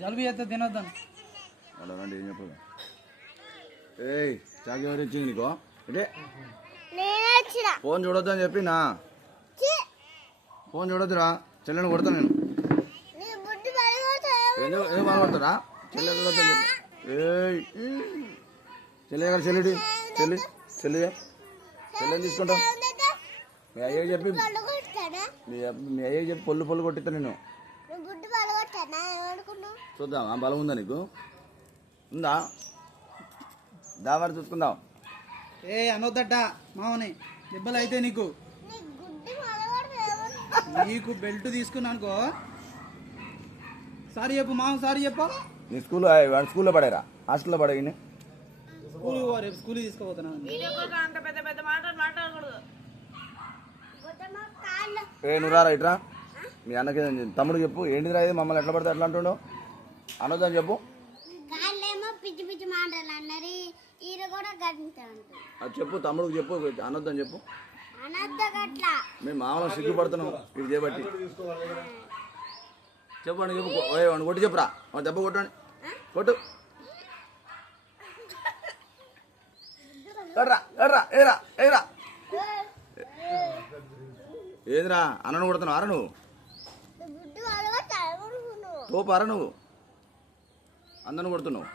జలుబు చేస్తే తినొద్దాను. అలాంటి ఏం చెప్పదు. ఏయ్ చాకి ఎవరు ఇచ్చింది నీకో? అంటే ఫోన్ చూడొద్దు అని చెప్పి నా ఫోన్ చూడొద్దురా, చెల్లెని కొడతా నేను. ఎందుకు బాధపడతారా? చెల్లె చూడొద్దు అని చెప్పి. ఏయ్ చెల్లె గారు చెల్లిడి చెల్లెని తీసుకుంటాం. మీ అయ్యకి చెప్పి మీ అయ్యకి చెప్పి పొల్లు కొట్టిస్తా నేను. చూద్దాం బలం ఉందా నీకు? ఉందా? దావారు చూసుకుందాం. అనొద్దట మామని, దెబ్బలు అయితే నీకు బెల్ట్ తీసుకున్నానుకో సారీ చెప్పు మామ, సారీ చెప్పు. నీ స్కూల్లో పడారా? హాస్టల్లో పడగిన రేపు స్కూల్ తీసుకోపోతున్నాను. నువ్వు రారా ఇట్రా. మీ అన్నకి తమ్ముడు చెప్పు, ఏంటిదిరా ఇది మమ్మల్ని ఎట్లా పడితే ఎట్లా అంటుండవు అనొద్దని చెప్పు. అది చెప్పు తమ్ముడికి చెప్పు, అనొద్దని చెప్పు. మేము మామూలు సిగ్గుపడుతున్నాం ఇది చేయబట్టి. చెప్పండి చెప్పు, వాడిని కొట్టి చెప్పురా, వాడు దెబ్బ కొట్టండి, కొట్టు. ఏదిరా అన్నను కొడుతున్నావు? అర నువ్వు తోపు అర నువ్వు అందరిని కొడుతున్నావు.